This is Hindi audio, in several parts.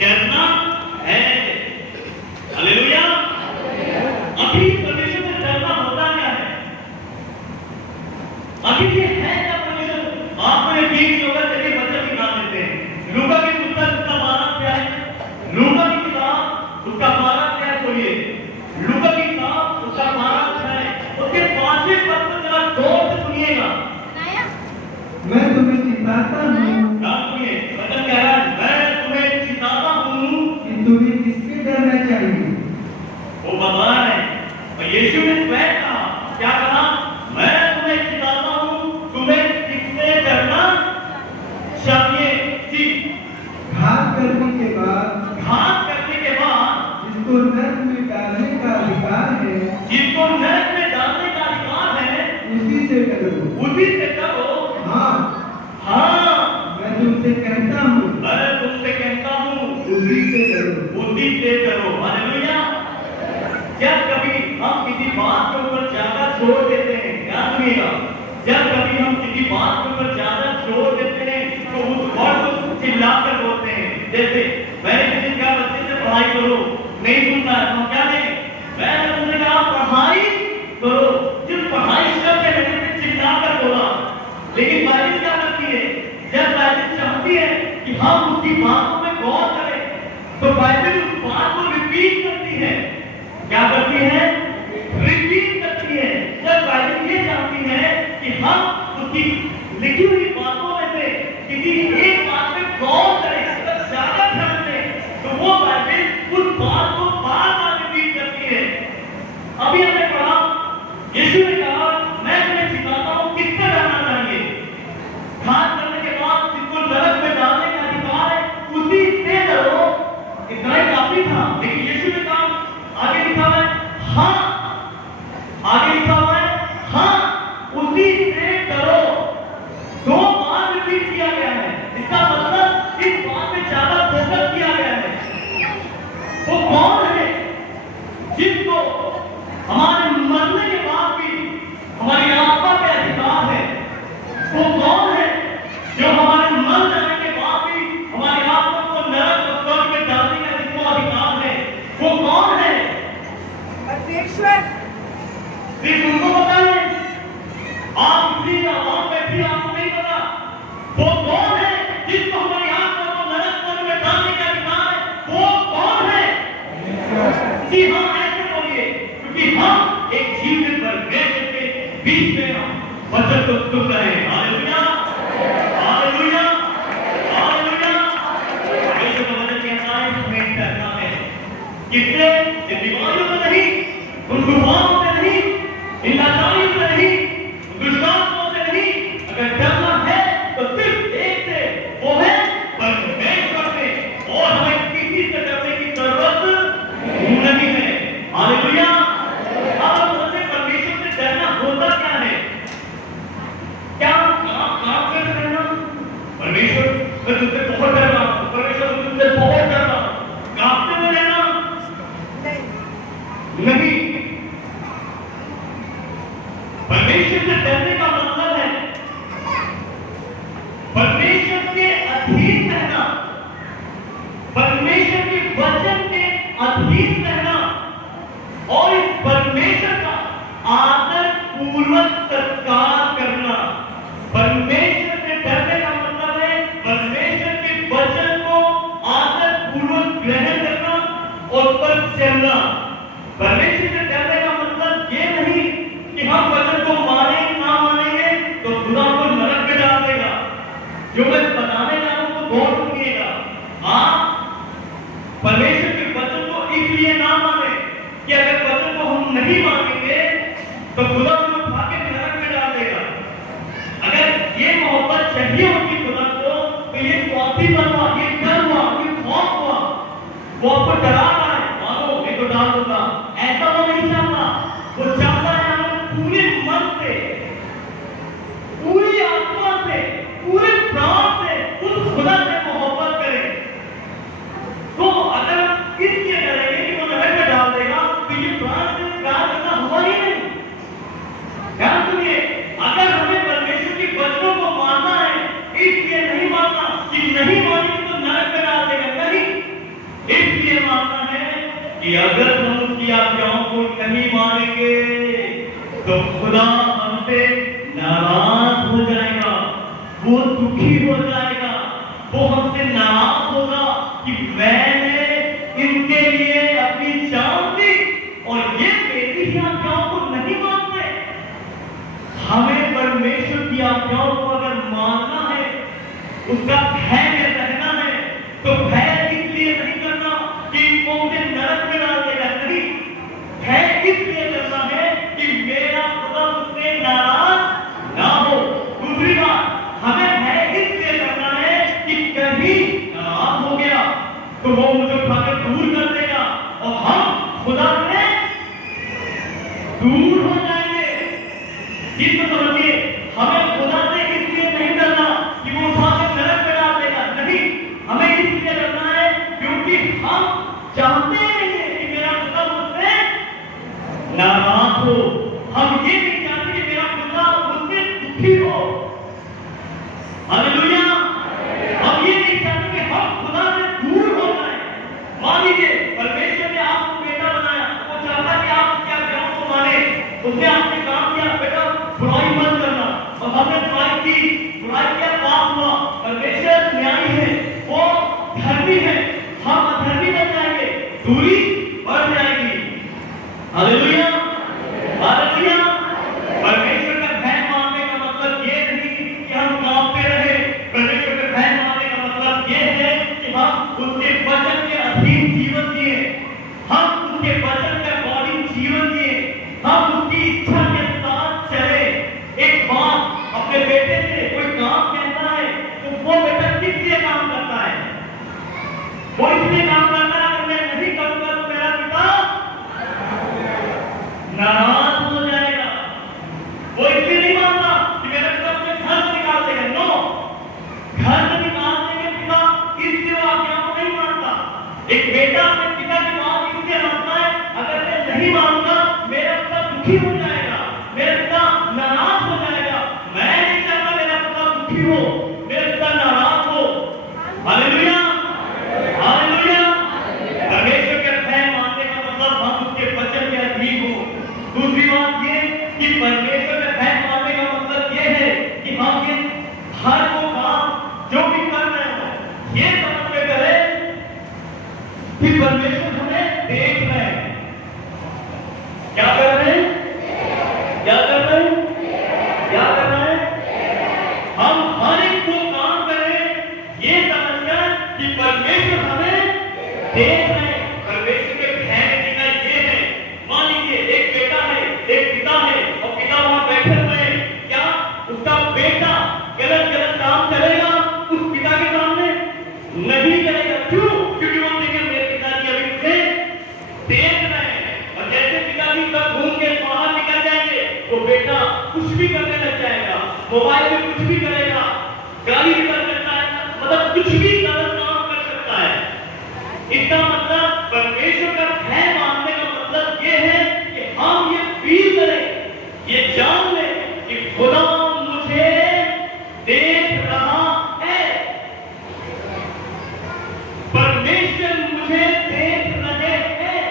डरना है। हालेलुया। अभी परमेश्वर से डरना होता क्या है? अभी ये है क्या परमेश्वर? आपको ये ठीक होगा। चलिए वचन निकाल देते हैं। लूका की पुस्तक उसका 12 क्या है? लूका की किताब उसका 12 क्या है? बोलिए। लूका की किताब उसका 12 है। उसके 5वें पद को जरा गौर से सुनिएगा। मैं तुम्हें चिताता हूँ सुनिए, वचन कह रहा है मैं तुम्हें चिताता हूँ कि तुम्हें किससे डरना चाहिए। वो बता रहा है। और यीशु ने स्वयं कहा, क्या कहा? मैं तुम्हें चिताता हूँ, तुम्हें किससे डरना चाहिए? जी। घात करने के बाद जिसको नरक में डालने का अधिकार है, जिसको नरक में डालने का अधिकार है, उसी से डरो। उसी से डरो। हाँ, मैं तुमसे कहता हूँ, उसी से डरो। हालेलुया। जब कभी हम किसी बात के ऊपर ज्यादा जोर देते हैं, याद सुनिएगा, जब कभी हम किसी बात के ऊपर ज्यादा जोर देते हैं तो उस वर्ड को चिल्लाकर बोलते हैं। जैसे मैंने किसी का बच्चे से पढ़ाई करो, नहीं सुनता है, हम क्या दें? मैंने तुमने कहा पढ़ाई करो, जिस पढ़ाई शब्द है मैंने चिल्लाकर बोला। लेकिन बाइबल क्या करती है? जब बाइबल चाहती है कि हम उसकी बातों में गौर करें तो बाइबल उस बात को रिपीट करती है। क्या करती है? रिपीट करती है। जब बाइबल ये चाहती है कि हम उसकी लिखी हुई बातों में से किसी एक बात पे गौर करें, अगर ज्यादा ध्यान दें, तो वो बाइबल उस बात को बार-बार रिपीट करती है। अभी हमने पढ़ा, यीशु ने कहा मैं तुम्हें सिखाता हूं किससे डरना चाहिए। घात करने के बाद जिसको नरक में डालने का अधिकार है, उसी से डरो। इतना ही काफी था। लेकिन यीशु ने कहा, आगे लिखा हुआ है आगे लिखा हुआ है उसी से डरो। 2 बार रिपीट किया गया है। इसका मतलब इस बात में ज्यादा फोकस किया गया है। वो कौन है जिसको हमारे मरने के बाद भी हमारी आत्मा पे अधिकार है? वो कौन है जो हमारे मर जाने के बाद भी हमारी आत्मा को नरक और स्वर्ग में डालने का जिसको अधिकार है? वो कौन है? परमेश्वर। सिर्फ उनको पता है। आप इसी आवाज में भी आपको नहीं पता वो कौन है जिसको हमारी आत्मा को नरक स्वर्ग में डालने का अधिकार है? वो कौन है? जी हाँ, ऐसे बोलिए, क्योंकि हम एक जीवित परमेश्वर के बीच में हम वचन को सुन रहे हैं। Hallelujah, hallelujah, hallelujah. परमेश्वर का वचन कहता है हमें डरना है। किससे? इन बीमारियों से नहीं, उन तूफानों से नहीं, इन लाचारियों से नहीं, दुष्टात्माओं से नहीं। अगर डरना है तो सिर्फ एक से, वो है परमेश्वर से। और हमें किसी से डरने की जरूरत नहीं है। हालेलुया। अब हम सोचते परमेश्वर से डरना होता क्या है? क्या आप से डरना? परमेश्वर मैं तुझसे बहुत डर रहा हूं, परमेश्वर मैं तुझसे बहुत डर रहा हूं, कांपते हुए रहना नहीं। परमेश्वर से डरने का मतलब है परमेश्वर के अधीन रहना, परमेश्वर के वचन के अधीन रहना और इस परमेश्वर का आदर पूर्वक सत्कार करना। परमेश्वर से डरने का मतलब है परमेश्वर के वचन को आदर पूर्वक ग्रहण करना और पर चलना। परमेश्वर से डरने का मतलब ये नहीं कि हम वचन को मानेंगे ना मानेंगे तो खुदा को नरक में डाल देगा। जो मैं बताने जा रहा हूं तो गौर सुनिएगा। आप परमेश्वर के वचन को इसलिए ना माने कि अगर वचन को हम नहीं मानेंगे तो खुदा को उठा के नरक में डाल देगा। अगर ये मोहब्बत चाहिए होगी खुदा को तो ये स्वार्थी हुआ, ये डर हुआ, ये खौफ हुआ, वो आपको डरा रहा है, मानो मैं तो डाल दूंगा, ऐसा वो नहीं चाहता। वो चाहता है हम पूरे मन से, पूरी आत्मा से, पूरे प्राण से उस खुदा से मोहब्बत करें। तो अगर इसलिए डरेंगे कि वो नरक में डाल देगा तो ये प्राण से प्यार करना हुआ ही नहीं। ध्यान सुनिए, अगर हमें परमेश्वर की वचनों को मानना है, इसलिए नहीं मानना कि नहीं मानेंगे तो नरक में डाल देगा, नहीं। कि अगर हम उसकी आज्ञाओं को नहीं मानेंगे तो खुदा हमसे नाराज हो जाएगा, वो दुखी हो जाएगा, वो हमसे नाराज होगा कि मैंने इनके लिए अपनी जान दी और ये मेरी ही आज्ञाओं को नहीं मानते। हमें परमेश्वर की आज्ञाओं को अगर मानना है, उसका भय में रहना है, तो भय इसलिए नहीं करना कि वो मुझे नरक में डाल देगा, नहीं। भय इसलिए करना है कि मेरा खुदा मुझसे नाराज ना हो। दूसरी बात, हमें भय इसलिए करना है कि कहीं नाराज हो गया तो वो मुझे उठाकर दूर कर देगा और हम खुदा से दूर हो जाएंगे। इसको समझिए, हमें खुदा से इसलिए नहीं करना कि वो उठाकर नरक में डाल देगा, नहीं। हमें इसलिए करना है क्योंकि हम चाहते नहीं हैं कि मेरा खुदा मुझसे नाराज हो। हम ये नहीं चाहते कि मेरा खुदा मुझसे दुखी हो। हालेलुया। हम ये नहीं चाहते कि हम खुदा से दूर हो जाएं। मान लीजिए परमेश्वर ने आपको बेटा बनाया, वो चाहता कि आप क्या आज्ञाओं को माने। उसने आपसे काम किया, बेटा बुराई मत करना, और हमने बुराई की, बुराई किया, पाप हुआ। परमेश्वर न्यायी है, वो धर्मी है, हम अधर्मी बन जाएंगे, दूरी बढ़ जाएगी। Hallelujah, hallelujah. परमेश्वर का भय मानने का मतलब ये नहीं कि हम कांपते रहे। परमेश्वर का भय मानने का मतलब ये है कि हम उसके वचन के अधीन जीवन जिए, हम उसके वचन के अकॉर्डिंग जीवन जिए, हम उसकी इच्छा के साथ चले। एक बाप अपने बेटे से कोई काम कहता है तो वो बेटा किस लिए काम करता है? वो इसलिए काम करता है, अगर मैं नहीं करूंगा तो मेरा पिता नाराज हो जाएगा। वो इसलिए नहीं मानता कि मेरा पिता मुझे घर से निकाल देगा, नो। घर से निकाल देंगे पिता, इसलिए वो आज्ञाओं को नहीं मानता। एक बेटा अपने पिता की बात इसलिए मानता है, अगर मैं नहीं मानूंगा मेरा पिता दुखी हो जाएगा, मेरा पिता नाराज हो जाएगा। मैं नहीं चाहता मेरा पिता दुखी हो, मेरा पिता नाराज हो। Hallelujah, hallelujah. परमेश्वर के भय मानने का मतलब हम उसके वचन के अधीन हो। दूसरी बात ये कि परमेश्वर के भय मानने का मतलब ये है कि हम ये हर वो काम जो भी कर रहे हो, ये समझ में करें कि परमेश्वर हमें देख रहे हैं। क्या कर रहे हैं? क्या कर रहे हैं? क्या कर रहे हैं? हम हर एक वो काम करें ये समझकर कि परमेश्वर हमें देख रहे हैं। परमेश्वर के भय में जीना ये है। मान लीजिए एक बेटा है, एक पिता है, और पिता वहां बैठे हुए हैं, क्या उसका बेटा गलत गलत काम करेगा उस पिता के सामने? नहीं करेगा। क्यों? क्योंकि वो देखेंगे मेरे पिताजी अभी मुझे देख रहे हैं। और जैसे पिताजी तब घूम के बाहर निकल जाएंगे तो बेटा कुछ भी करने लग जाएगा, मोबाइल में कुछ भी करेगा, गाली भी कर सकता है, मतलब कुछ भी गलत काम कर सकता है। इसका मतलब परमेश्वर का भय मानने का मतलब ये है कि हम ये फील करें, ये जान लें कि खुदा मुझे देख रहा है, परमेश्वर मुझे देख रहे हैं।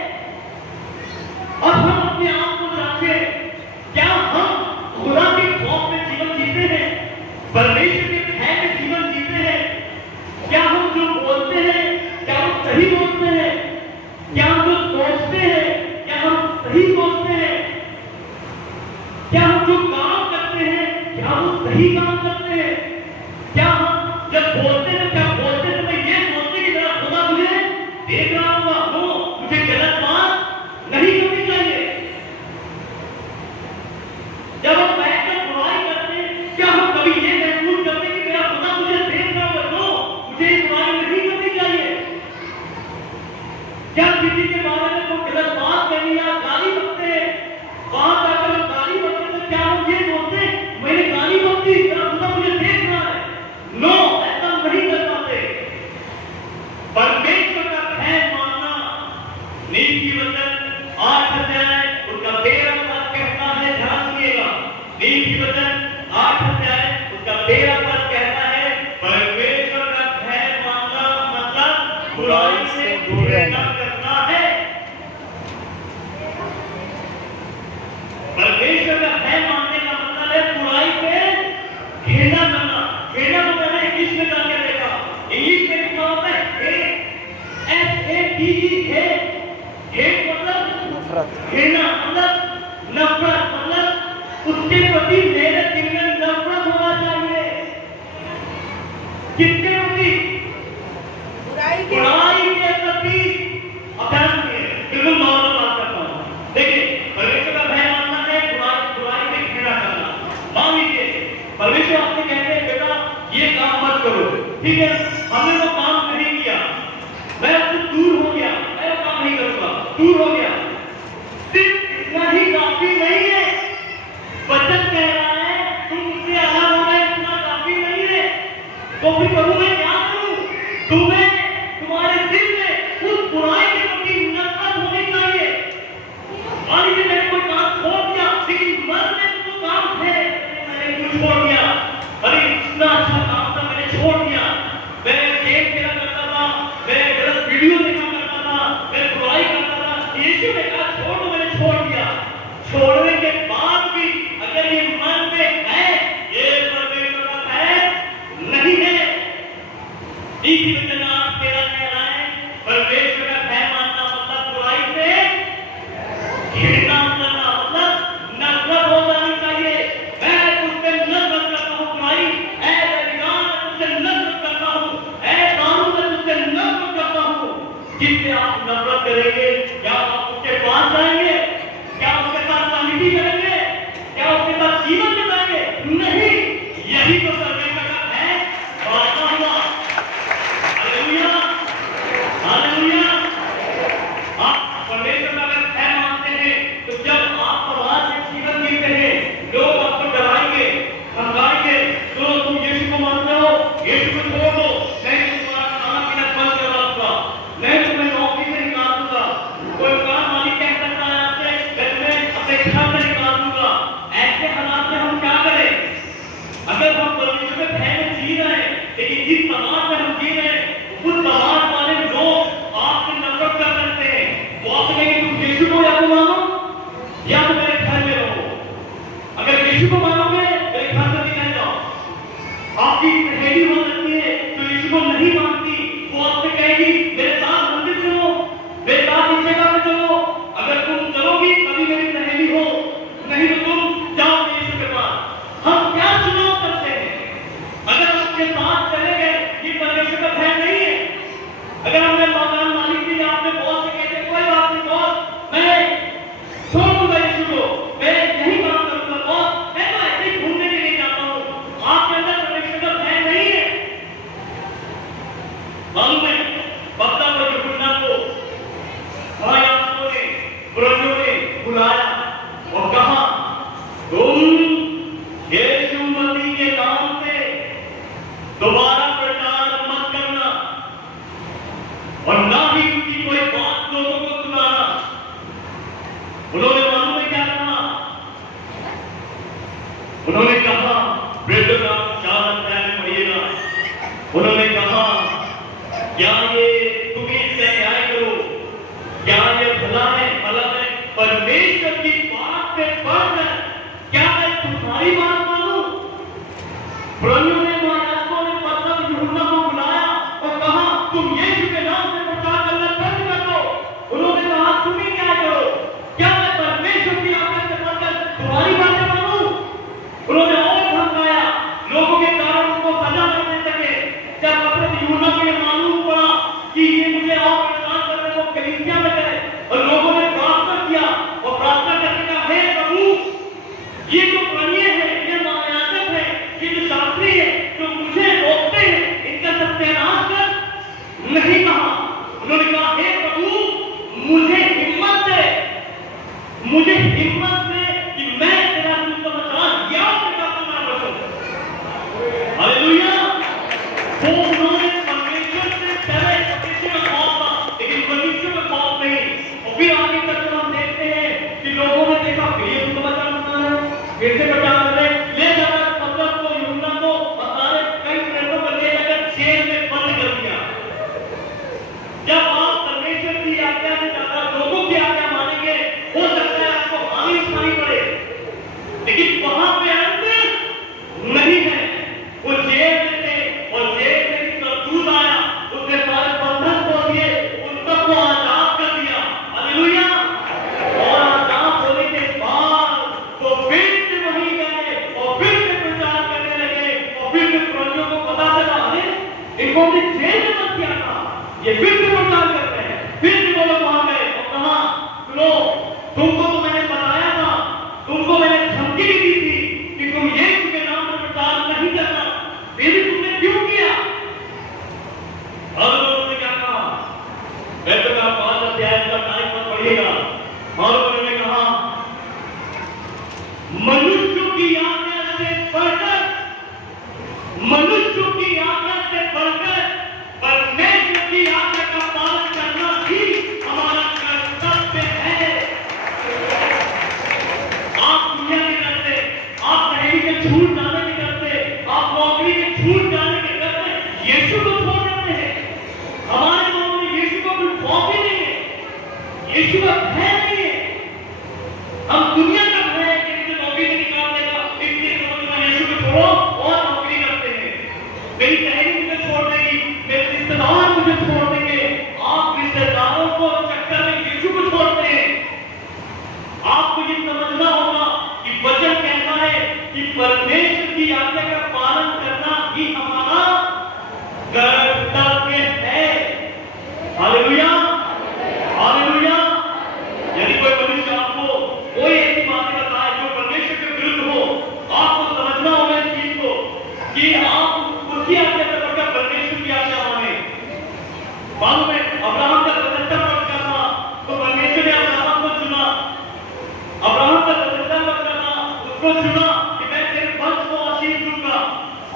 और हम अपने आप को जांचें, क्या हम खुदा के खौफ में जीवन जीते हैं? परमेश्वर के भय में जीवन जीते हैं? क्या हम जो बोलते हैं क्या हम सही बोलते हैं? क्या हम जो सोचते हैं क्या हम सही सोचते हैं? क्या हम जो काम करते हैं क्या वो सही काम करते हैं? क्या हम जब बोलते हैं क्या बोलते समय ये सोचते कि मेरा खुदा मुझे देख रहा होगा, वो मुझे गलत बात नहीं करनी चाहिए? जब हम बैठकर बुराई करते हैं क्या हम कभी ये महसूस करते हैं कि मेरा खुदा मुझे देख रहा होगा, नो, मुझे बुराई नहीं करनी चाहिए? क्या किसी के बारे में कोई गलत बात कहनी या गाली बकते हैं, वहां जाकर हम गाली बकते तो क्या हम ये सोचते हैं मैंने गाली बक दी, मेरा खुदा मुझे देख रहा है? नो, ऐसा नहीं कर पाते। परमेश्वर का भय मानना, नीति वचन 8 अध्याय उसका 13 पद कहता है, ध्यान सुनिएगा। नीति वचन 8 अध्याय उसका 13 पद कहता है, परमेश्वर का भय मानना मतलब बुराई से दूर रहना करना है। की है मतलब घृणा मतलब नफरत मतलब उसके प्रति मेरे दिल में नफरत होना चाहिए। किसके प्रति? बुराई के बुराई के प्रति अभ्यास किए। बिल्कुल नॉर्मल बात करता हूँ। देखिए, परमेश्वर का भय मानना है बुराई से घृणा करना। मान लीजिए परमेश्वर आपसे कहते हैं बेटा ये काम मत करो, ठीक है, हमने वो काम नहीं किया, मैं आपसे दूर हो गया, मैं वो काम नहीं करूंगा, दूर हो गया। सिर्फ इतना ही काफी नहीं है। वचन कह रहा है तुम मुझसे अलग हो गए, इतना काफी नहीं है, तो फिर प्रभु मैं क्या करूं? तुम्हें तुम्हारे दिल में उस बुराई के प्रति नफरत होनी चाहिए। मान लीजिए मैंने कोई काम छोड़ दिया, लेकिन मन में तो काम थे, मैंने कुछ छोड़ दिया, अरे इतना अच्छा काम था मैंने छोड़ दिया, मैं गेम खेला करता था, मैं गलत वीडियो देखा करता था, मैं बुराई करता था, यीशु ने कहा छोड़ दो, मैंने छोड़ दिया। छोड़ने के बाद भी अगर ये मन में है, ये परमेश्वर का भय नहीं है। इसी वजह से आप मेरा कह रहा है परमेश्वर का भय मानना मतलब बुराई से घृणा करना मतलब नफरत हो जानी चाहिए। मैं उससे नफरत करता हूँ, बुराई ऐ बलिदान मैं उससे नफरत करता हूँ, ऐ कानून मैं उससे नफरत करता हूँ। जिससे आप नफरत करेंगे क्या आप उसके पास जाएंगे? क्या उसके साथ सानिध्य करेंगे? क्या उसके साथ जीवन बिताएंगे? नहीं। यही तो परमेश्वर का भय मानना हुआ। Hallelujah, hallelujah. आप परमेश्वर का अगर भय मानते हैं तो जब आप समाज में जीवन जीते हैं, लोग आपको डराएंगे, धमकाएंगे, तो तुम यीशु को मानते हो, यीशु को छोड़ दो, नहीं तो तुम्हारा खाना पीना बंद करवा दूंगा, नहीं तो मैं नौकरी से निकाल दूंगा। कोई काम मालिक कह सकता है आपसे, मैं तुम्हें अपने घर से निकाल दूंगा। ऐसे हालात में हम क्या करें? अगर हम परमेश्वर के भय में जी रहे हैं, लेकिन जिस समाज में हम जी रहे हैं उस समाज वाले लोग आपसे नफरत कर सकते हैं। वो आपसे कहेंगे तुम यीशु को या तो मानो या तो मेरे घर में रहो। अगर यीशु को मानोगे मेरे घर से निकल जाओ। आपकी सहेली हो सकती है तो यीशु को नहीं मानती, वो आपसे कहेगी मेरे साथ मंदिर चलो, मेरे साथ इस जगह पे चलो। अगर तुम चलोगी तभी मेरी सहेली हो, नहीं तो तुम जाओ यीशु के पास। हम क्या चुनाव करते हैं? अगर आपके साथ चले गए ये परमेश्वर का भय नहीं है। अगर हमने मकान मालिक से या अपने बॉस से कहते कोई बात नहीं बॉस मैं छोड़ दूंगा यीशु को, मैं यही काम करूंगा बॉस, मैं तो ऐसे ही घूमने के लिए जाता हूँ, आपके अंदर परमेश्वर का भय नहीं है। मालूम है बप्ता को यूहन्ना को महायाजकों ने पुरोहितों ने बुलाया और कहा तुम यीशु मसीह के नाम से दोबारा प्रचार मत करना और ना ही उनकी कोई बात लोगों को सुनाना। उन्होंने मालूम है क्या कहा? उन्होंने कहा वृद्ध का 4 अध्याय में पढ़िएगा, उन्होंने कहा क्या ये तुम इससे न्याय करो, क्या ये भला है परमेश्वर की बात से बढ़कर क्या मैं तुम्हारी बात मानूं? पुरोहितों ने महायाजकों ने पतरस यूहन्ना को बुलाया और कहा तुम यीशु के नाम से प्रचार करना बंद कर दो। उन्होंने कहा तुम ही क्या करो, क्या मैं परमेश्वर की आज्ञा से बढ़कर तुम्हारी बातें मानूं? उन्होंने और धमकाया, लोगों के कारण उनको सजा न दे सके। जब पतरस यूहन्ना को यह मालूम पड़ा कि ये मुझे और प्रचार करने को कलीसिया में गए और लोगों ने प्रार्थना किया और प्रार्थना करके कहा हे प्रभु ये जो प्रणीय है, ये महायाजक है, ये जो शास्त्री है जो मुझे रोकते हैं इनका सत्यानाश कर। नहीं कहा, उन्होंने कहा हे प्रभु मुझे हिम्मत दे कि मैं तेरा सुसमाचार या प्रचार करना पसंद। हालेलुया। वो उन्होंने परमेश्वर से डरे, परमेश्वर का खौफ था, लेकिन परमेश्वर का खौफ नहीं। और फिर आगे तक हम देखते हैं कि लोगों ने देखा फिर ये सुसमाचार सुना है, फिर से प्रचार कर रहे, ले जाकर पतरस को यूहन्ना को और सारे कई प्रेरितों को ले जाकर जेल में बंद कर दिया। जब आप परमेश्वर की आज्ञा से ज्यादा लोगों की आज्ञा मानेंगे हो सकता है आपको हानि उठानी पड़े, लेकिन वहां पे अंत नहीं है। वो जेल में थे और जेल में करतूत आया, उसने सारे बंधन खोल दिए, उन सबको ये फिर से प्रचार करते हैं, फिर से वो लोग वहां गए और कहा, सुनो, तुमको तो मैंने बताया था, तुमको मैंने धमकी भी दी थी कि तुम यीशु के नाम पर प्रचार नहीं करना, फिर भी तुमने क्यों किया? और उन्होंने क्या कहा? मैं तो कहा 5 अध्याय का टाइम पर पढ़िएगा। और उन्होंने कहा, मनुष्यों की आज्ञा से बढ़कर, मनुष्यों की आज्ञा से बढ़कर परमेश्वर की आज्ञा का पालन करना ही हमारा कर्तव्य है। आप दुनिया के डरते, आप कहीं के झूठ जाने के डरते, आप नौकरी के झूठ जाने के डरते यीशु को छोड़ देते हैं। हमारे मन में यीशु को कोई खौफ ही नहीं है, यीशु का भय नहीं है। हम दुनिया का भय है कि मुझे नौकरी से निकाल देगा, इसलिए समझ में यीशु को छोड़ो और नौकरी करते हैं। मेरी सहेली मुझे छोड़ देगी, मेरे रिश्तेदार मुझे छोड़ देंगे। आप रिश्तेदारों को चक्कर में यीशु को छोड़ते हैं। आपको ये समझना होगा कि वचन कहता है कि परमेश्वर की आज्ञा का पालन करना ही हमारा कर्तव्य है। Hallelujah, hallelujah. यदि कोई मनुष्य आपको कोई ऐसी बातें बताए जो परमेश्वर के विरुद्ध हो, आपको समझना होगा इस चीज को कि आप उसकी आज्ञा से बढ़कर परमेश्वर की आज्ञा माने। मालूम है, अब्राहम का 75 वर्ष का था तो परमेश्वर ने अब्राहम को चुना। अब्राहम का 75 वर्ष का था, उसको चुना कि मैं तेरे वंश को आशीष दूंगा।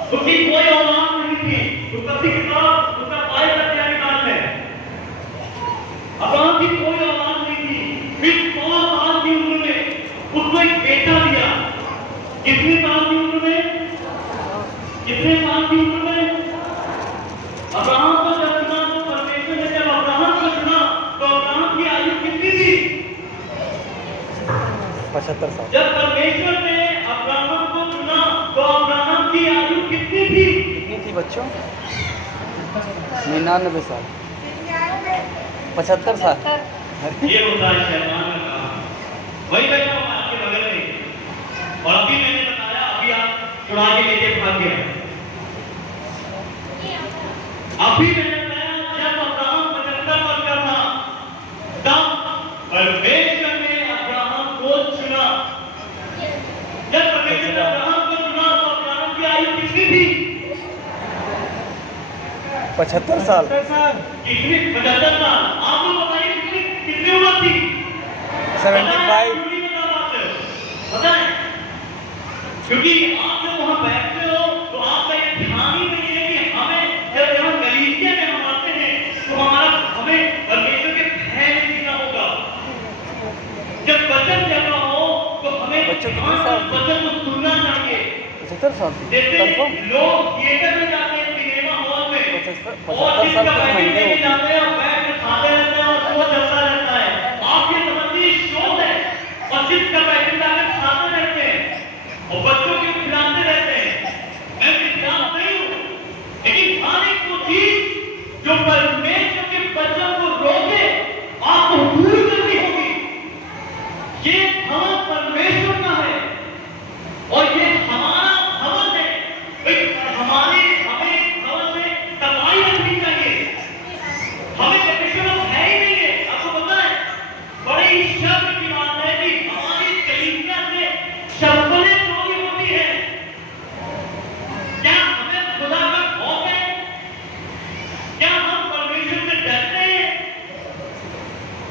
उसकी कोई औलाद नहीं थी, उसका किताब उसका 22 अध्याय निकाल है। अब्राहम की कोई औलाद नहीं थी। फिर 100 साल की उम्र में उसको एक बेटा दिया। कितने साल की उम्र में? कितने साल की उम्र में? अब्राहम को जब चुना तो परमेश्वर ने जब अब्राहम को चुना तो अब्राहम की आयु कितनी थी? 75 साल। जब परमेश्वर ने अब्राहम को चुना तो अब्राहम की आयु कितनी थी? कितनी थी बच्चों? 99 साल। 75 साल। ये होता है शैतान का काम। वही बैठा हूं आपके बगल में और अभी मैंने बताया, अभी आप छुड़ा के लेके भाग गया। अभी मैंने बताया जब अब्राहम 75 वर्ष का था तब परमेश्वर ने अब्राहम को चुना। जब परमेश्वर ने अब्राहम को चुना तो अब्राहम की आयु कितनी थी? 75 साल। कितनी? 75 साल। आप लोग बताइए कितनी उम्र थी? 75। पता है? क्योंकि आप जब वहां बैठते हो तो आपका ये ध्यान ही नहीं है कि हमें जब यहाँ गलीसिया में हम आते हैं तो हमें परमेश्वर के भय में जीना होगा। जब वचन चल रहा हो तो हमें बच्चों कितने साल थे? वचन को सुनना चाहिए। 75 साल। जैसे कंफर्म? लोग थिएटर में जाते हैं, सिनेमा हॉल में, 75 और साल जिसका कुछ महीने बैठने हो जाते हैं और बैठ के खाते रहते हैं और शो चलता रहता है। आप ये समझिए शो है और जिसका बैठने जाकर खाते रहते हैं और बच्चों को खिलाते रहते हैं। मैं विद्वान नहीं हूँ, लेकिन खाने को चीज जो परमेश्वर के बच्चों को रोके आपको दूर करनी होगी। ये भवन परमेश्वर का है और ये हमारा भवन है। हमें भवन में सफाई रखनी चाहिए। हमें परमेश्वर का भय ही नहीं है। आपको पता है, बड़े ही शर्म की बात है कि हमारी कलीसिया से चप्पलें चोरी होती है। क्या हमें खुदा का खौफ है? क्या हम परमेश्वर से डरते हैं?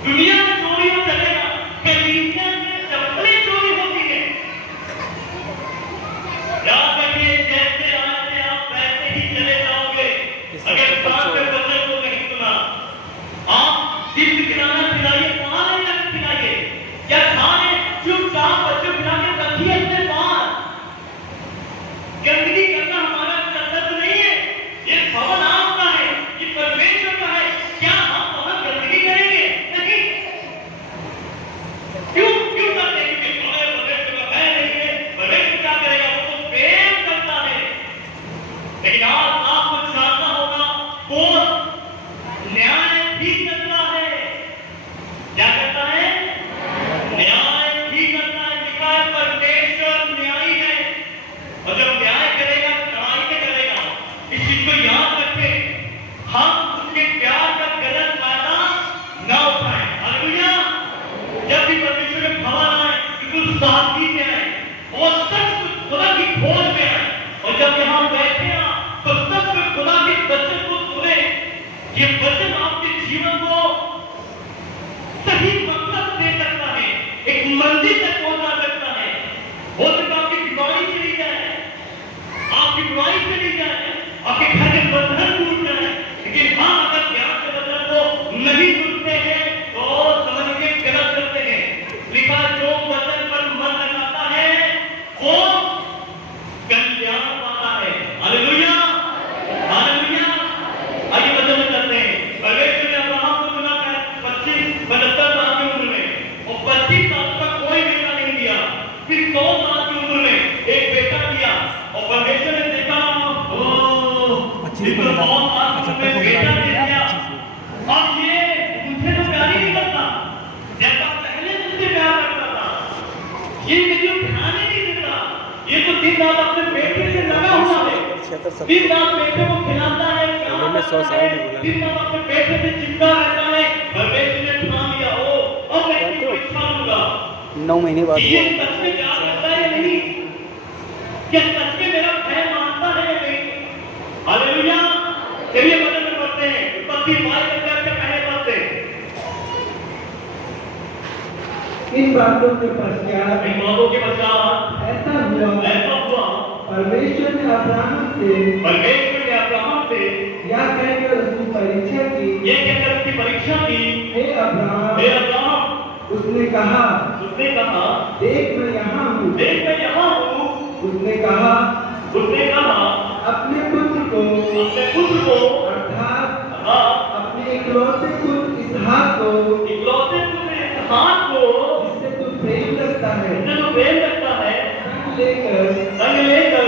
दुनिया में चोरी हो चलेगा, कलीसिया में चप्पलें चोरी होती है। याद रखिए, जैसे आए थे आप वैसे ही चले जाओगे अगर सांस के वचन को नहीं सुना। आप दिल खिलाना खिलाइए, कहाँ नहीं लग खिलाइए। क्या खाने चुपचाप बच्चों खिला के रखिए अपने पास। गंदगी करना हमारा कर्तव्य नहीं है। ये भवन आपका है, ये परमेश्वर का है। क्या हम वहां गंदगी करेंगे? नहीं। क्यों करते हैं? क्योंकि हमें परमेश्वर का भय नहीं है। परमेश्वर क्या करेगा? वो तो प्रेम करता है। लेकिन आज आपको जानना होगा, कोर्ट न्याय भी करता है। जीवन को सही मकसद दे सकता है, एक मंजिल तक पहुंचा सकता है। हो सकता है आपकी बीमारी चली जाए, आपकी बुराई चली जाए, आपके घर के बंधन टूट जाए, लेकिन हाँ, अगर प्यार के बंधन को नहीं टूटते हैं तो समझ के गलत करते हैं। लिखा, जो वचन पर मन लगाता है वो कल्याण पाता है। Hallelujah, hallelujah. आइए वचन में चलते हैं। परमेश्वर ने अब्राहम को चुना 75 साल की उम्र में, और 25 साल तक कोई बेटा नहीं दिया। फिर 100 साल की उम्र में एक बेटा दिया, और परमेश्वर ने देखा, इसको 100 साल की उम्र में बेटा दे दिया। अब ये मुझे तो प्यार ही नहीं करता जैसा पहले मुझसे प्यार करता था। ये मुझे ध्यान ही नहीं देता। ये तो दिन रात अपने बेटे से लगा हुआ है, दिन रात बेटे को खिलाता है, प्यार करता है, दिन रात अपने बेटे से चिपका रहता है। परमेश्वर ने ठान लिया, अब मैं इसकी परीक्षा लूंगा 9 महीने बाद ये सच में प्यार करता है या नहीं, क्या सच में मेरा भय मानता है या नहीं। हालेलुया। चलिए वचन में पढ़ते हैं, उत्पत्ति 22 अध्याय के पहले पद से। इन बातों के पश्चात इन बातों के पश्चात ऐसा हुआ, परमेश्वर ने अब्राहम से यह कहकर उसकी परीक्षा की, ये कहकर उसकी परीक्षा की, हे अब्राहम, उसने कहा, देख मैं यहाँ हूँ। उसने कहा, अपने पुत्र को अर्थात अपने इकलौते पुत्र इसहाक को जिससे तू प्रेम रखता है, संग लेकर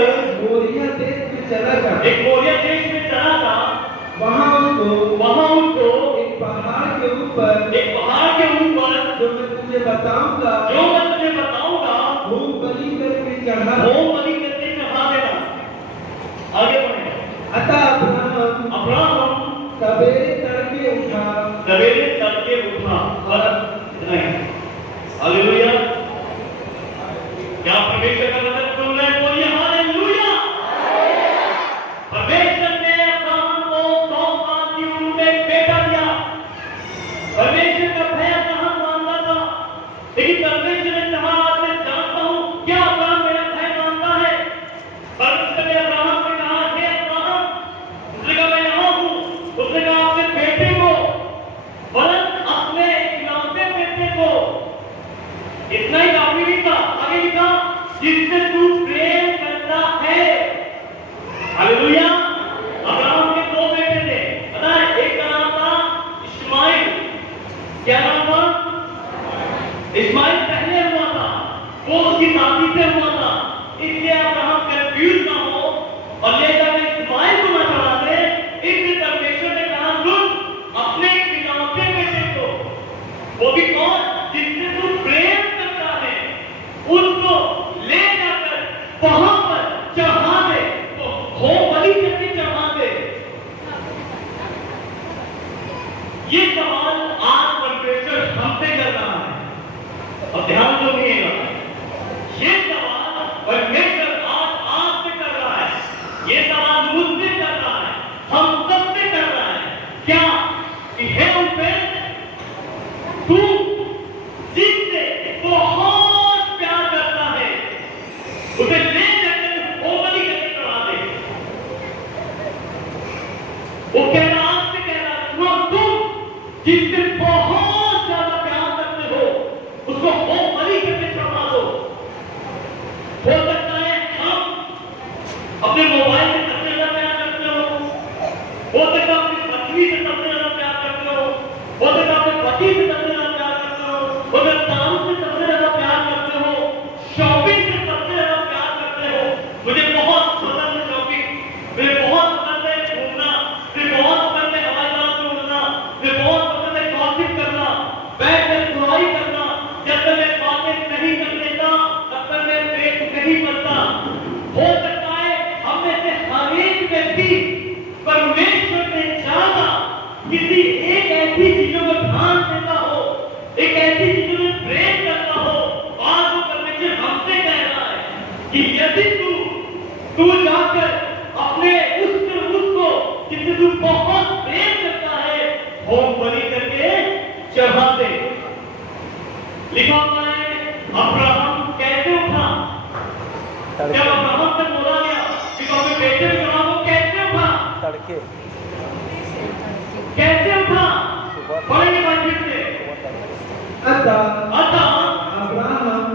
मोरिया देश में चला जा। वहाँ उनको एक पहाड़ के ऊपर जो मैं तुझे बताऊंगा होम बलि करके चढ़ा देना। आगे बढ़े। अतः अब्राहम सवेरे तड़के उठा और इतना ही। हालेलुया। क्या परमेश्वर का वचन सुन रहे हैं? बोलिए हालेलुया। परमेश्वर ने अब्राहम को 100 साल की उम्र में बेटा दिया। परमेश्वर का भय अब्राहम मानता था, लेकिन परमेश्वर ने कहा, मैं जानता हूं क्या अब्राहम मेरा भय मानता है। परमेश्वर ने अब्राहम से कहा, हे अब्राहम, उसने कहा मैं यहाँ हूँ। उसने कहा अपने बेटे को, अपने इकलौते बेटे को, इतना ही काफी नहीं था। आगे लिखा, जिससे तू प्रेम करता है। हालेलुया। अब्राहम के 2 बेटे थे, पता है, एक का नाम था इस्माइल। क्या नाम था? इस्माइल पहले हुआ था, वो उसकी दादी से हुआ था, इसलिए अब्राहम कंफ्यूज ना हो और ले जाकर इस्माइल को न चढ़ा दे। इसलिए परमेश्वर ने कहा, सुन, अपने इकलौते बेटे को, वो भी कौन? जिससे तू प्रेम करता है, उसको ले जाकर वहां पर चढ़ा दे, तो होम बलि करके चढ़ा दे। ये सवाल आज परमेश्वर हमसे कर रहा है, और ध्यान तो सुनिएगा, ये सवाल परमेश्वर आज आपसे कर रहा है, ये सवाल मुझसे कर रहा है, हम सबसे कर रहा है। क्या कि हे उपेंद्र, तू जिससे बहुत प्यार करता है, उसे ले जाकर होम बलि करके चढ़ा दे। वो कह रहा, आपसे कह रहा, सुनो, तुम जिससे बहुत ज्यादा प्यार करते हो, उसको होम बलि करके चढ़ा दो। हो सकता है हम अपने मोबाइल से सबसे ज्यादा प्यार करते हो सकता है अपनी पत्नी से सबसे ज्यादा प्यार करते हो सकता है अपने पति से सबसे ज्यादा प्यार करते हो सकता है दारू से सबसे ज्यादा प्यार करते हो, शॉपिंग से सबसे ज्यादा प्यार करते हो। मुझे बहुत पसंद है शॉपिंग, मुझे बहुत पसंद है घूमना, मुझे बहुत पसंद है हवाई जहाज में उड़ना, मुझे बहुत पसंद है गॉसिप करना, बैठकर बुराई करना। जब तक मैं बातें नहीं कर लेता तब तक मैं पेट नहीं भरता। हो सकता है हम में से हर एक व्यक्ति परमेश्वर से ज्यादा किसी एक ऐसी चीजों को ध्यान देता हो, एक ऐसी चीजों में प्रेम करता हो। आज वो परमेश्वर हमसे कह रहा है कि यदि तू जाकर अपने उसको जिससे तू बहुत प्रेम करता है, हो होम बलि करके चढ़ाते। लिखा हुआ है अब्राहम कैसे उठा, जब अब्राहम से बोला गया कि तुम अपने बेटे को चढ़ाओ, कैसे उठा, तड़के कैसे उठा, सुबह पढ़ेंगे बाइबल से। अतः अब्राहम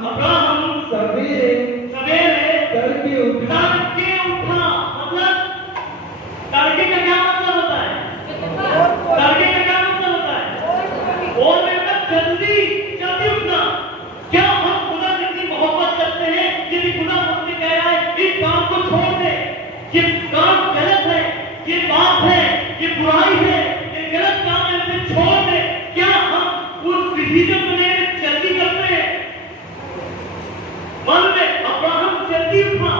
अब्राहम सवेरे सवेरे तड़के उठा। तड़के उठा, मतलब तड़के का क्या मतलब होता है? तड़के का क्या मतलब होता है? और मतलब जल्दी जल्दी उठना। क्या हम खुदा से इतनी मोहब्बत करते हैं यदि खुदा हमसे कह रहा है इस काम को छोड़ दे, ये काम गलत है, ये बात है, ये बुराई है, ये गलत काम है, इसे छोड़ दे, क्या हम उस डिसीजन को लेने में जल्दी करते हैं? मन में अब्राहम जल्दी उठा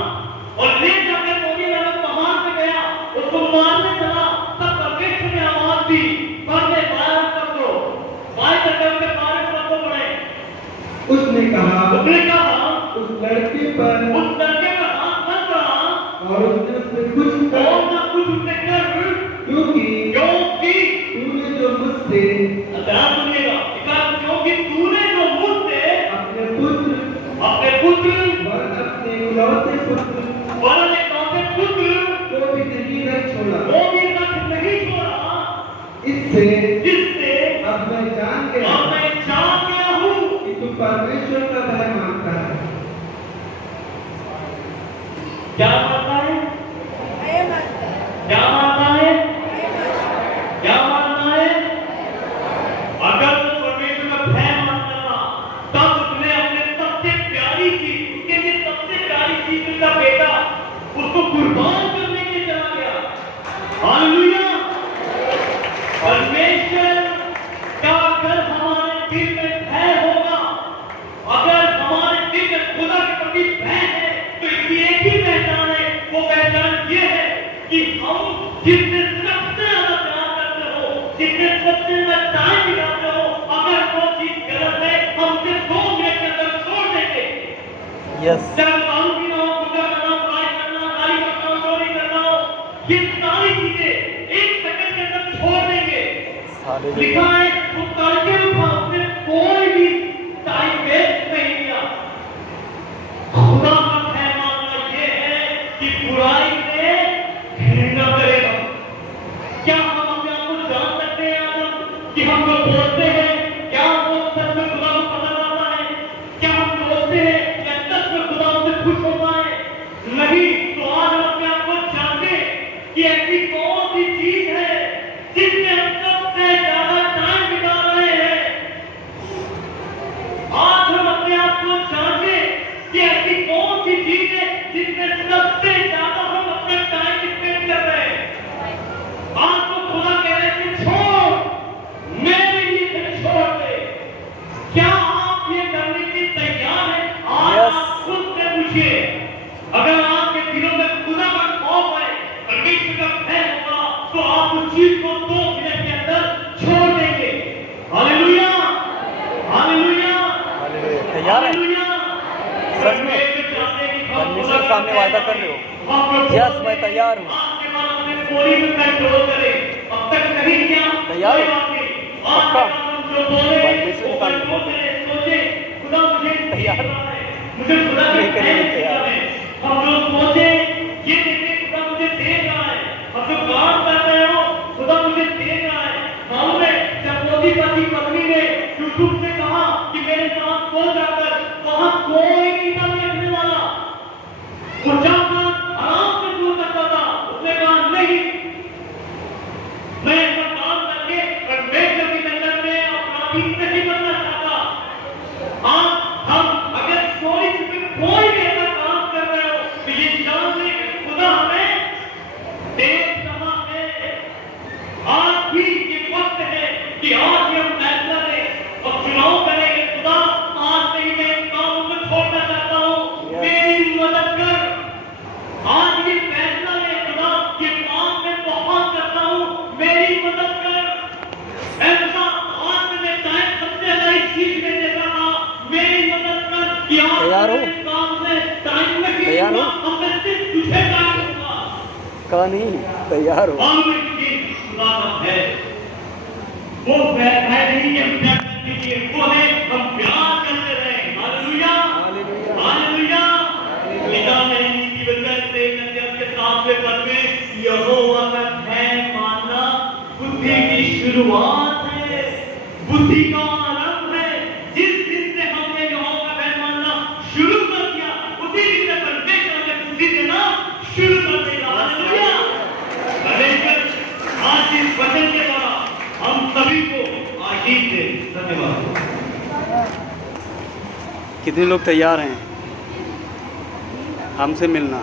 और ले जाकर मोदी नामक पहाड़ पे गया, उसको मारने चला। तब परमेश्वर ने आवाज दी, पढ़ने बाहर कर दो, बाएं करके उसके बारे में पढ़ो पड़े। उसने कहा उस लड़के पर हाथ मत बढ़ा और उसने उससे कुछ कर, और ना कुछ उसने कर, क्योंकि तूने जो मुझसे ध्यान सुनिएगा, क्योंकि तूने जो मुझसे अपने पुत्र वरन अपने इकलौते पुत्र को भी नहीं रख छोड़ा। वो भी रख नहीं छोड़ा। इससे अब मैं जान गया हूँ कि तू परमेश्वर का भय मानता है। क्या मानता है? मैं मानता हूँ। क्या मानता है? क्या मानता है? अगर वो परमेश्वर का भय मानता था, तब उसने अपने सबसे प्यारी चीज, उसके लिए सबसे प्यारी चीज उसका बेटा, उसको कुर्बान करने के लिए चला गया। हालेलुया। परमेश्वर का अगर हमारे दिल में भय होगा, अगर हमारे दिल में खुदा के प्रति भय है, तो इसकी एक ही पहचान है, वो पहचान ये है कि हम जिससे सबसे ज्यादा प्यार करते हो, जिससे सबसे ज्यादा टाइम बिताते हो, अगर वो चीज गलत है, हम उसे 2 मिनट के अंदर छोड़ देंगे। यस चाहे दारू पीना हो, गुटखा करना, पढ़ाई करना, गाड़ी पकड़ना, चोरी करना हो, ये सारी चीजें 1 सेकंड के अंदर छोड़ देंगे। सारे लिखा है वो तड़के उठा, उसने कोई भी टाइम वेस्ट नहीं किया। खुदा का भय मानना ये है कि बुराई से घृणा करेगा। क्या हम अपने आप को जान सकते हैं आदम कि हम जो बोलते हैं, क्या वो सच में खुदा को पसंद आता है? क्या हम सोचते हैं क्या सच में खुदा उनसे खुश होता है? नहीं। तो आज हम अपने आप को जानते कि ऐसी कौन सी चीज है जिसमें हम सबसे ज्यादा टाइम बिता रहे हैं। आज हम अपने आप को जानते कि ऐसी कौन सी चीज है जिसमें सबसे ज्यादा हम अपना टाइम स्पेंड कर रहे हैं। आज तो खुदा कह रहे हैं छोड़, मेरे लिए इसे छोड़ दे। क्या आप ये करने के लिए तैयार हैं? आज Yes. आप खुद से पूछिए, अगर आपके दिलों में खुदा का खौफ है, परमेश्वर का भय होगा, तो आप उस चीज को 2 मिनट के अंदर छोड़ देंगे। Hallelujah, hallelujah, hallelujah. तैयार है? हालेलुया। सच में? परमेश्वर के सामने वादा कर रहे हो? यस, मैं तैयार हूँ। आपके बाद अपने बोली में कंट्रोल करें। अब तक नहीं किया, तैयार कोई हो? बात नहीं। आज पक्का? के बाद हम जो बोले परमेश्वर वो के सामने कंट्रोल करें। सोचे खुदा मुझे तैयार? सीखना है, मुझे खुदा के नहीं करेंगे भय तैयार। सीखना है। हम जो सोचे ये देखे खुदा मुझे देख रहा है। हम जो काम कर रहे हो खुदा मुझे देख रहा है। मालूम है जब मोदी पति पत्नी ने यूट्यूब से कहा कि मेरे साथ सो जाकर, वहां कोई नहीं था देखने वाला। वो जाकर आराम से सो सकता था। उसने कहा नहीं, मैं ऐसा काम करके परमेश्वर की नजर में अपराधी नहीं बनना चाहता। आज हम अगर चोरी छुपे कोई भी ऐसा काम कर रहे हो, तो ये जान लें कि खुदा हमें देख रहा है। आज भी ये वक्त है कि आज ही हम फैसला लें और चुनाव करेंगे। खुदा आज से ही मैं इस काम को छोड़ना चाहता हूँ, मेरी मदद कर। आज ये फैसला ले खुदा, ये काम मैं बहुत करता हूँ, मेरी मदद कर। ऐसा आज मैं टाइम सबसे ज्यादा इस चीज में देता था, मेरी मदद कर कि आज तैयार हो? मैं इस काम में टाइम में तैयार हो? अब मैं सिर्फ तुझे टाइम दूंगा। कहा नहीं, तैयार हो? मालूम है कि खुदा का है, नहीं कि हम प्यार करने के लिए, वो है हम प्यार करते रहें। Hallelujah, hallelujah. पिता ने नीति वचन से अध्याय के 7वें पद में यहोवा का भय मानना बुद्धि की शुरुआत है, बुद्धि का आरंभ है। जिस दिन से हमने यहोवा का भय मानना शुरू कर दिया, उसी दिन से परमेश्वर हमें बुद्धि देना शुरू कर देगा। हालेलुया। परमेश्वर आज इस वचन के द्वारा हम सभी को आशीष दे। धन्यवाद। कितने लोग तैयार हैं हमसे मिलना?